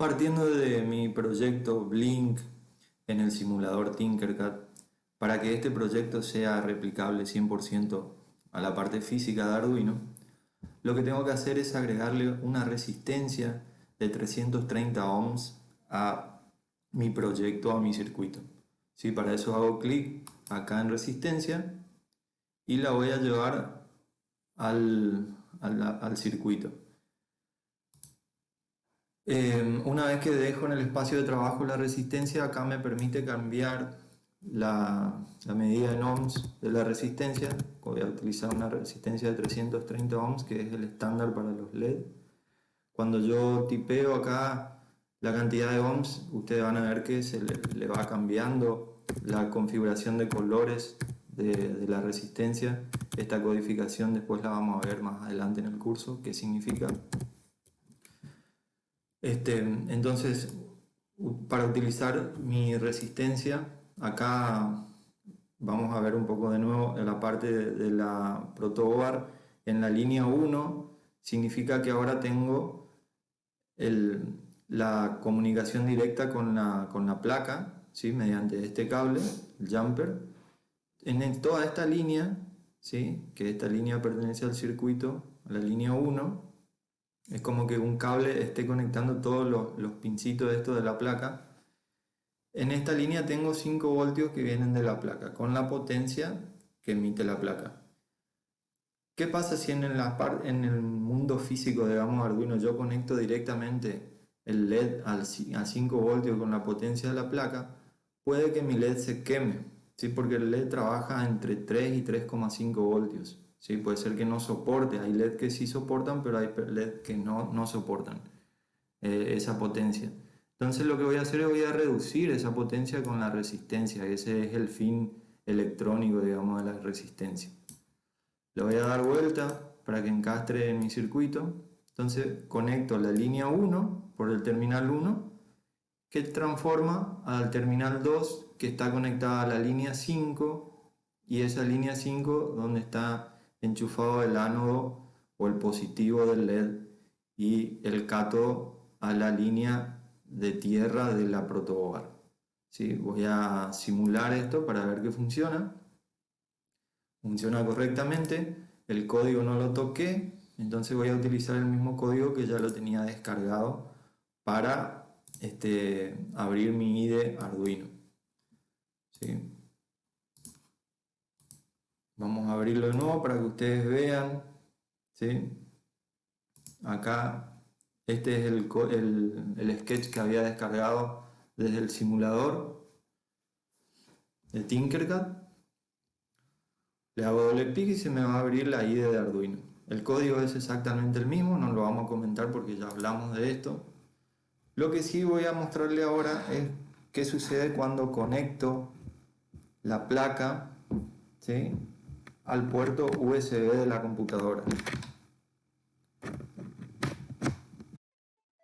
Partiendo de mi proyecto Blink en el simulador Tinkercad, para que este proyecto sea replicable 100% a la parte física de Arduino, lo que tengo que hacer es agregarle una resistencia de 330 ohms a mi proyecto, a mi circuito. ¿Sí? Para eso hago clic acá en resistencia y la voy a llevar al circuito. Una vez que dejo en el espacio de trabajo la resistencia, acá me permite cambiar la medida en ohms de la resistencia. Voy a utilizar una resistencia de 330 ohms, que es el estándar para los LED. Cuando yo tipeo acá la cantidad de ohms, ustedes van a ver que se le va cambiando la configuración de colores de la resistencia. Esta codificación después la vamos a ver más adelante en el curso, qué significa. Entonces, para utilizar mi resistencia, acá vamos a ver un poco de nuevo en la parte de la protoboard. En la línea 1 significa que ahora tengo la comunicación directa con la placa, ¿sí? Mediante este cable, el jumper. En toda esta línea, ¿sí? Que esta línea pertenece al circuito, a la línea 1, es como que un cable esté conectando todos los pincitos de esto de la placa. En esta línea tengo 5 voltios que vienen de la placa, con la potencia que emite la placa. ¿Qué pasa si en el mundo físico, digamos, Arduino, yo conecto directamente el LED a 5 voltios con la potencia de la placa? Puede que mi LED se queme, ¿sí? Porque el LED trabaja entre 3 y 3,5 voltios. ¿Sí? Puede ser que no soporte, hay LED que sí soportan, pero hay LED que no soportan esa potencia. Entonces lo que voy a hacer es voy a reducir esa potencia con la resistencia. Ese es el fin electrónico, digamos, de la resistencia. Le voy a dar vuelta para que encastre en mi circuito. Entonces conecto la línea 1 por el terminal 1, que transforma al terminal 2, que está conectada a la línea 5, y esa línea 5 donde está enchufado el ánodo o el positivo del LED y el cátodo a la línea de tierra de la protoboard. ¿Sí? Voy a simular esto para ver que funciona. Funciona correctamente, el código no lo toqué, entonces voy a utilizar el mismo código que ya lo tenía descargado para abrir mi IDE Arduino. ¿Sí? Vamos a abrirlo de nuevo para que ustedes vean. ¿Sí? Acá este es el sketch que había descargado desde el simulador de Tinkercad. Le hago doble clic y se me va a abrir la IDE de Arduino. El código es exactamente el mismo, no lo vamos a comentar porque ya hablamos de esto. Lo que sí voy a mostrarle ahora es qué sucede cuando conecto la placa, ¿sí?, al puerto USB de la computadora.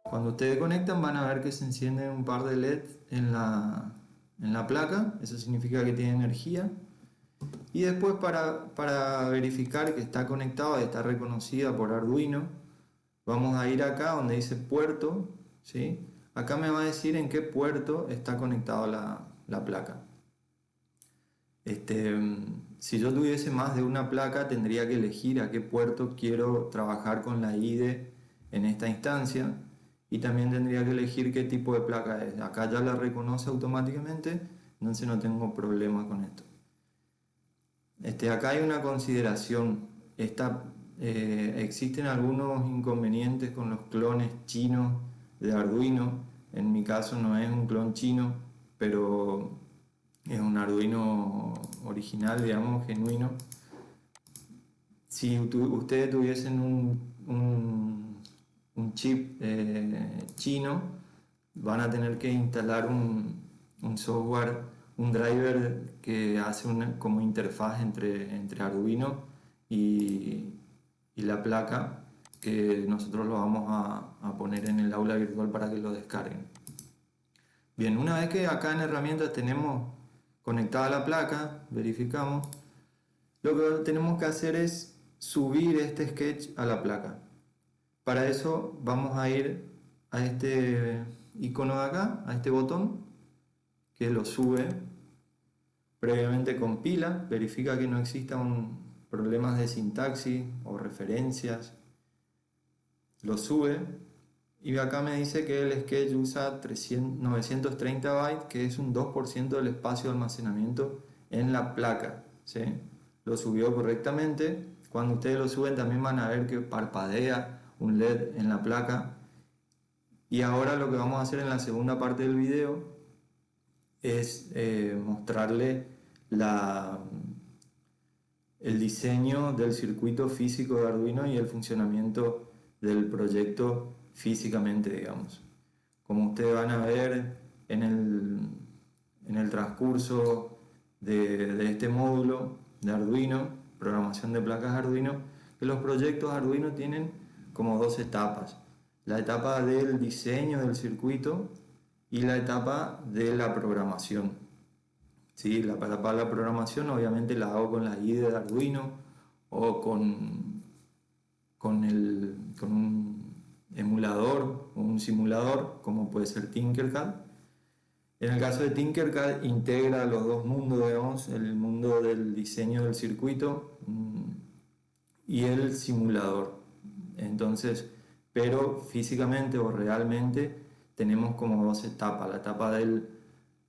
Cuando ustedes conectan van a ver que se encienden un par de LED en la placa, eso significa que tiene energía. Y después para verificar que está conectado y está reconocida por Arduino, vamos a ir acá donde dice puerto, ¿sí? Acá me va a decir en qué puerto está conectada la placa. Si yo tuviese más de una placa, tendría que elegir a qué puerto quiero trabajar con la IDE en esta instancia, y también tendría que elegir qué tipo de placa es. Acá ya la reconoce automáticamente, entonces no tengo problema con esto. Acá hay una consideración. Existen algunos inconvenientes con los clones chinos de Arduino. En mi caso no es un clon chino, pero es un Arduino original, digamos, genuino. Si ustedes tuviesen un chip chino, van a tener que instalar un software, un driver que hace como interfaz entre Arduino y la placa, que nosotros lo vamos a poner en el aula virtual para que lo descarguen. Bien, una vez que acá en herramientas tenemos conectada la placa, verificamos, lo que tenemos que hacer es subir este sketch a la placa. Para eso vamos a ir a icono de acá, a este botón, que lo sube. Previamente compila, verifica que no existan problemas de sintaxis o referencias, lo sube y acá me dice que el sketch usa 930 bytes, que es un 2% del espacio de almacenamiento en la placa, ¿sí? Lo subió correctamente. Cuando ustedes lo suben también van a ver que parpadea un LED en la placa. Y ahora lo que vamos a hacer en la segunda parte del video es mostrarle el diseño del circuito físico de Arduino y el funcionamiento del proyecto físicamente, digamos. Como ustedes van a ver en el transcurso de este módulo de Arduino, programación de placas Arduino, que los proyectos Arduino tienen como dos etapas. La etapa del diseño del circuito y la etapa de la programación. Sí, la etapa de la programación obviamente la hago con la IDE de Arduino o con un emulador o un simulador como puede ser Tinkercad. En el caso de Tinkercad integra los dos mundos, digamos, el mundo del diseño del circuito y el simulador. Entonces, pero físicamente o realmente tenemos como dos etapas, la etapa de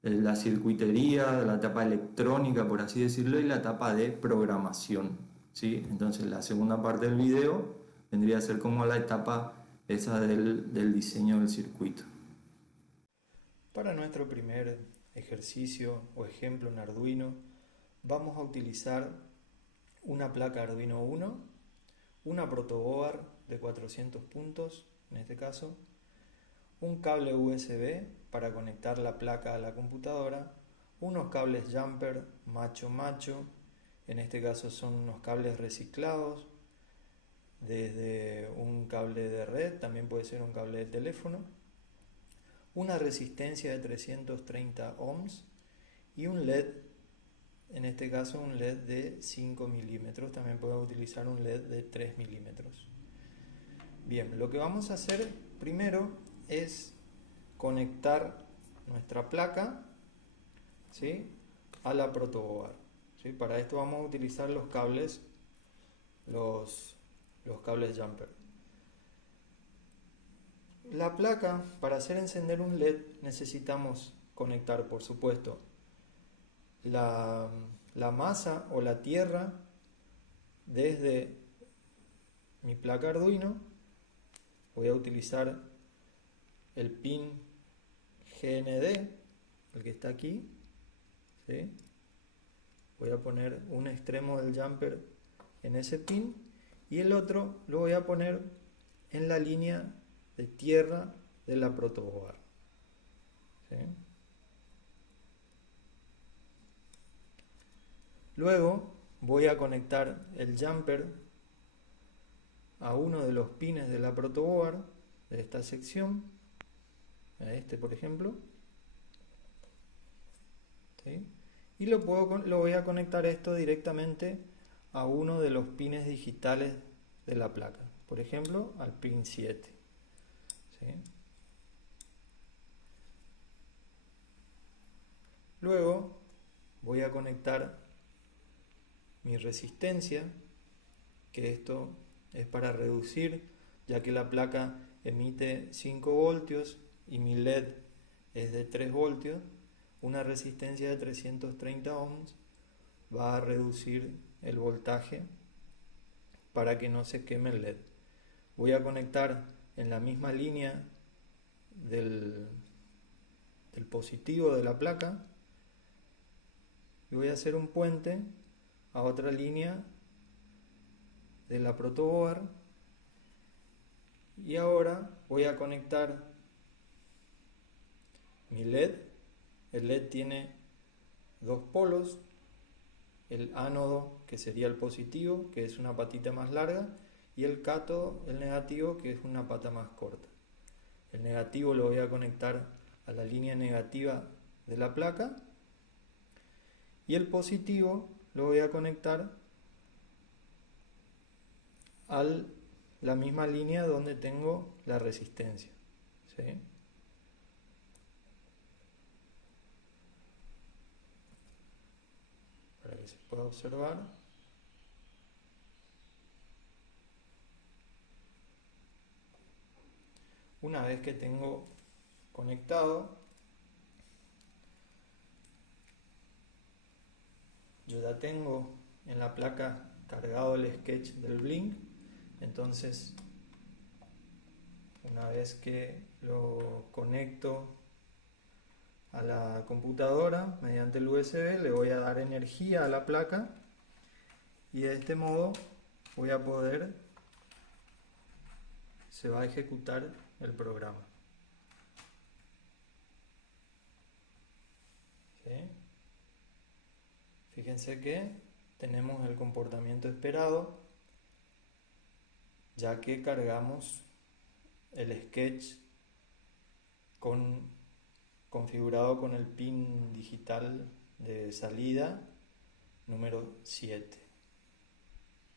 la circuitería, la etapa electrónica, por así decirlo, y la etapa de programación, ¿sí? Entonces, la segunda parte del video vendría a ser como la etapa esa del diseño del circuito. Para nuestro primer ejercicio o ejemplo en Arduino, vamos a utilizar una placa Arduino Uno, una protoboard de 400 puntos, en este caso, un cable USB para conectar la placa a la computadora, unos cables jumper macho, en este caso son unos cables reciclados, desde un cable de red, también puede ser un cable de teléfono, una resistencia de 330 ohms y un LED, en este caso un LED de 5 milímetros, también puedo utilizar un LED de 3 milímetros. Bien, lo que vamos a hacer primero es conectar nuestra placa, ¿sí?, a la protoboard, ¿sí? Para esto vamos a utilizar los cables, los cables jumper. La placa, para hacer encender un LED necesitamos conectar, por supuesto, la masa o la tierra desde mi placa Arduino. Voy a utilizar el pin GND, el que está aquí, ¿sí? Voy a poner un extremo del jumper en ese pin y el otro lo voy a poner en la línea de tierra de la protoboard, ¿sí? Luego voy a conectar el jumper a uno de los pines de la protoboard de esta sección, a este por ejemplo, ¿sí? Y lo voy a conectar esto directamente a uno de los pines digitales de la placa, por ejemplo al pin 7, ¿sí? Luego voy a conectar mi resistencia, que esto es para reducir, ya que la placa emite 5 voltios y mi LED es de 3 voltios, una resistencia de 330 ohms va a reducir el voltaje para que no se queme el LED. Voy a conectar en la misma línea del positivo de la placa y voy a hacer un puente a otra línea de la protoboard y ahora voy a conectar mi LED. El LED tiene dos polos, el ánodo, que sería el positivo, que es una patita más larga, y el cátodo, el negativo, que es una pata más corta. El negativo lo voy a conectar a la línea negativa de la placa y el positivo lo voy a conectar a la misma línea donde tengo la resistencia, ¿sí? ahí se puede observar. Una vez que tengo conectado, yo ya tengo en la placa cargado el sketch del Blink. Entonces, una vez que lo conecto a la computadora mediante el USB, le voy a dar energía a la placa y de este modo voy a poder, se va a ejecutar el programa. ¿Sí? Fíjense que tenemos el comportamiento esperado, ya que cargamos el sketch configurado con el pin digital de salida número 7.